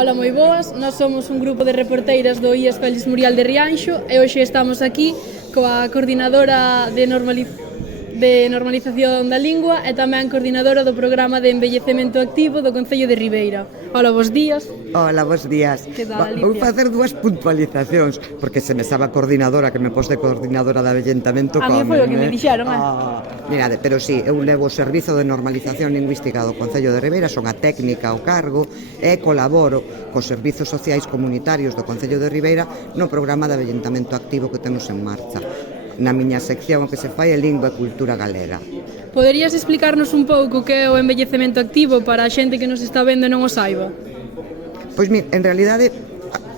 Ola, moi boas, nós somos un grupo de reporteiras do IES Félix Murial de Rianxo e hoxe estamos aquí coa coordinadora de normalización da lingua e tamén coordinadora do programa de envellecemento activo do Concello de Ribeira. Ola, bos días. Hola, bos días. Que tal, Alicia? Vou facer dúas puntualizacións, porque se me sabe a coordinadora, que me pos de coordinadora de avellentamento. A mí foi o que me dixeron, Mirade, pero sí, eu levo o Servizo de Normalización Lingüística do Concello de Ribeira, son a técnica ao cargo e colaboro cos servizos sociais comunitarios do Concello de Ribeira no programa de avellentamento activo que temos en marcha. Na miña sección o que se fai é Lingua e Cultura Galega. Poderías explicarnos un pouco que é o envellecemento activo para a xente que nos está vendo e non o saiba? Pois, en realidade,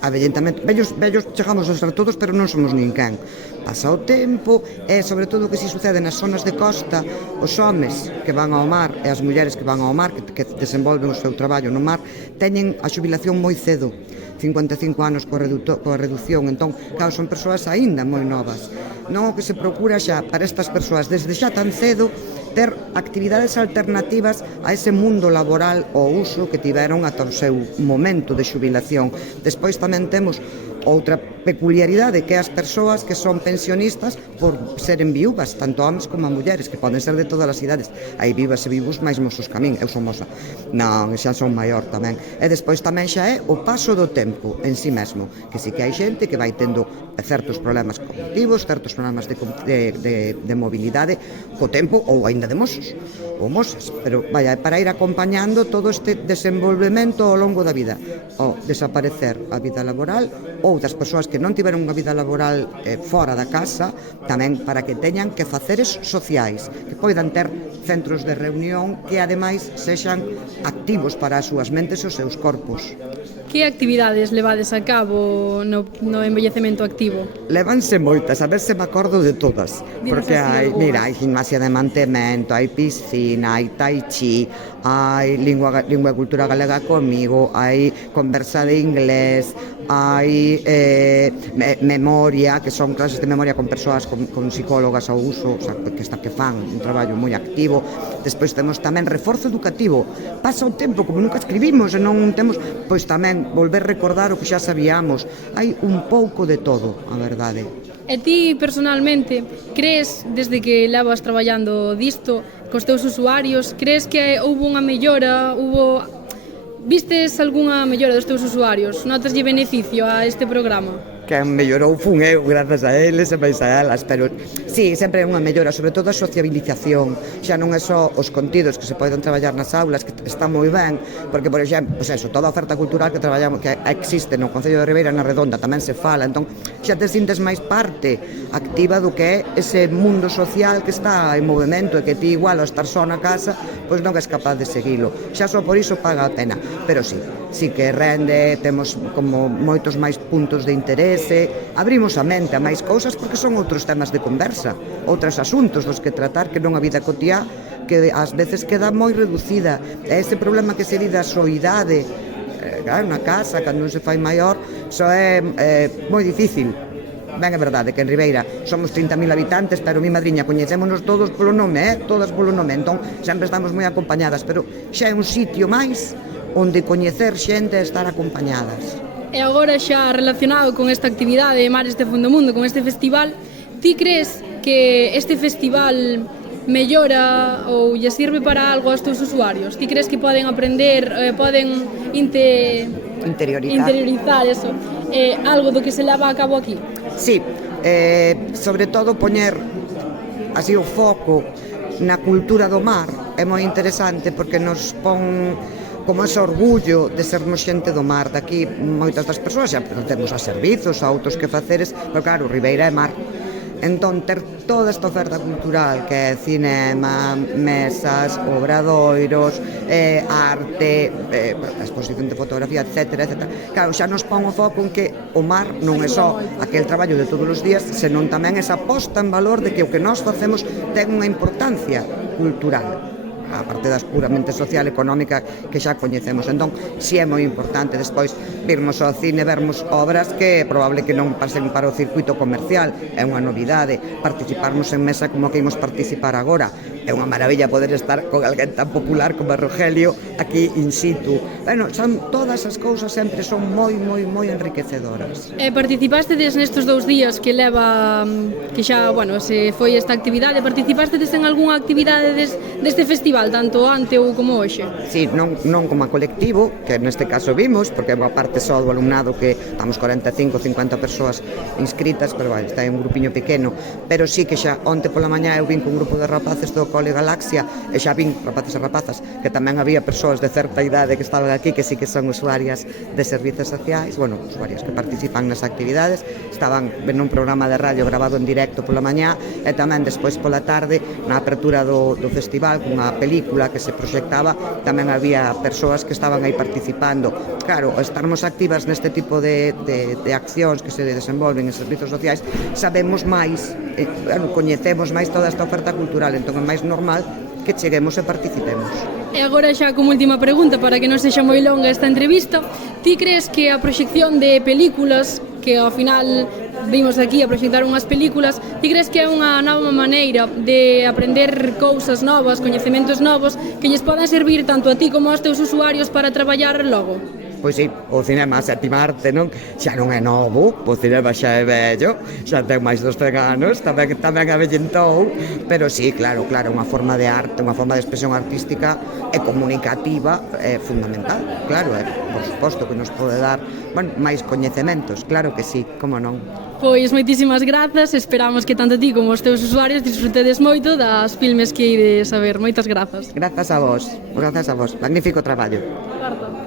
avellentamento, vellos chegamos a ser todos, pero non somos ninguén. Pasa o tempo e, sobre todo, o que si sucede nas zonas de costa, os homes que van ao mar e as mulleres que van ao mar, que desenvolven o seu traballo no mar, teñen a xubilación moi cedo, 55 anos coa reducción, entón, claro, son persoas aínda moi novas. Non o que se procura xa para estas persoas desde xa tan cedo ter actividades alternativas a ese mundo laboral ou uso que tiveron ata o seu momento de xubilación. Despois tamén temos outra peculiaridade, que é as persoas que son pensionistas por seren viúvas, tanto homes como mulleres, que poden ser de todas as idades. Hai vivas e vivos máis mosos que a min, eu son moza. Non, xa son maior tamén. E despois tamén xa é o paso do tempo en si mesmo, que si que hai xente que vai tendo certos problemas cognitivos, certos problemas de mobilidade co tempo, ou aínda de mosos ou mosas, pero vaya, para ir acompañando todo este desenvolvemento ao longo da vida, o desaparecer a vida laboral ou das persoas que non tiveron unha vida laboral fora da casa, tamén para que teñan que faceres sociais, que poidan ter centros de reunión que ademais sexan activos para as súas mentes e os seus corpos. Que actividades levades a cabo no envellecemento activo? Levanse moitas, a ver se me acordo de todas, porque hai gimnasia de mantemento, hai piscina, hai tai chi, hai lingua e cultura galega comigo, hai conversa de inglés, hai memoria, que son clases de memoria con persoas, con psicólogas ao uso, o sea, que fan un traballo moi activo. Despois temos tamén reforzo educativo. Pasa o tempo, como nunca escribimos e non temos, pois tamén volver recordar o que xa sabíamos. Hai un pouco de todo, a verdade. E ti, personalmente, crees, desde que levas traballando disto, cos teus usuarios, crees que houve unha mellora, vistes algunha mellora dos teus usuarios? Notaslle beneficio a este programa? Quen mellorou fun eu, grazas a eles e máis a elas, pero sí, sempre é unha mellora, sobre todo a sociabilización. Xa non é só os contidos que se poden traballar nas aulas, que está moi ben, porque, por exemplo, pues eso, toda a oferta cultural que traballamos, que existe no Concello de Ribeira, na Redonda, tamén se fala, entón xa te sintes máis parte activa do que é ese mundo social que está en movimento e que ti igual ao estar só na casa, pois non és capaz de seguilo. Xa só por iso paga a pena, pero sí que rende, temos como moitos máis puntos de interese, abrimos a mente a máis cousas porque son outros temas de conversa, outros asuntos dos que tratar que non a vida cotiá, que ás veces queda moi reducida. É ese problema que se di da soidade, na casa, cando non se fai maior, só é moi difícil. Ben, é verdade que en Ribeira somos 30.000 habitantes, pero mi madriña coñecémonos todos polo nome, todas polo nome, entón sempre estamos moi acompañadas, pero xa é un sitio máis onde coñecer xente e estar acompañadas. E agora xa relacionado con esta actividade Mares de Fondo Mundo, con este festival, ti crees que este festival mellora ou lle sirve para algo aos teus usuarios? Ti crees que poden aprender, poden interiorizar eso, algo do que se leva a cabo aquí? Sí, sobre todo poñer así o foco na cultura do mar é moi interesante porque nos pon como ese orgullo de sermos xente do mar. Daqui moitas das persoas xa temos a servizos, a outros que faceres, pero claro, Ribeira é mar. Entón, ter toda esta oferta cultural que é cinema, mesas, obradoiros, arte, exposición de fotografía, etcétera. Claro, xa nos pon o foco en que o mar non é só aquel traballo de todos os días, senón tamén esa posta en valor de que o que nós facemos ten unha importancia cultural. a parte das puramente social e económica que xa coñecemos. Entón, si é moi importante despois virmos ao cine, vermos obras que é probable que non pasen para o circuito comercial, é unha novidade, participarmos en mesa como que imos participar agora, é unha maravilla poder estar con alguén tan popular como Rogelio aquí in situ. Bueno, son todas as cousas sempre son moi enriquecedoras. Participastedes nestes 2 días que leva, que xa, bueno, se foi esta actividade, participastedes en algunha actividade deste festival, tanto ante ou como hoxe? Sí, non como a colectivo, que neste caso vimos, porque é boa parte só do alumnado, que estamos 45, 50 persoas inscritas, pero vale, está un grupiño pequeno, pero sí que xa onte pola mañá eu vin con un grupo de rapaces do Cole Galaxia, e xa vin rapaces e rapazas, que tamén había persoas de certa idade que estaban aquí, que sí que son usuarias de servizos sociais, bueno, usuarias que participan nas actividades, estaban vendo un programa de radio grabado en directo pola mañá, e tamén despois pola tarde, na apertura do festival, cunha película que se proxectaba, tamén había persoas que estaban aí participando. Claro, estarmos activas neste tipo de accións que se desenvolven en servizos sociais, sabemos máis, coñecemos máis toda esta oferta cultural, entón é máis normal que cheguemos e participemos. E agora xa como última pregunta, para que non sexa moi longa esta entrevista, ti crees que a proxección de películas, que ao final vimos aquí a proxectar unhas películas, ti crees que é unha nova maneira de aprender cousas novas, coñecementos novos, que lles podan servir tanto a ti como aos teus usuarios para traballar logo? Pois sí, o cinema a sétima arte xa non é novo, o cinema xa é vello, xa ten máis dos 100 anos, tamén avellentou, pero sí, claro, unha forma de arte, unha forma de expresión artística e comunicativa é fundamental, claro, por suposto que nos pode dar, máis coñecementos, claro que sí, como non. Pois moitísimas grazas, esperamos que tanto ti como os teus usuarios disfrutedes moito das filmes que ides a ver. Moitas grazas. Grazas a vos, magnífico traballo. Marta.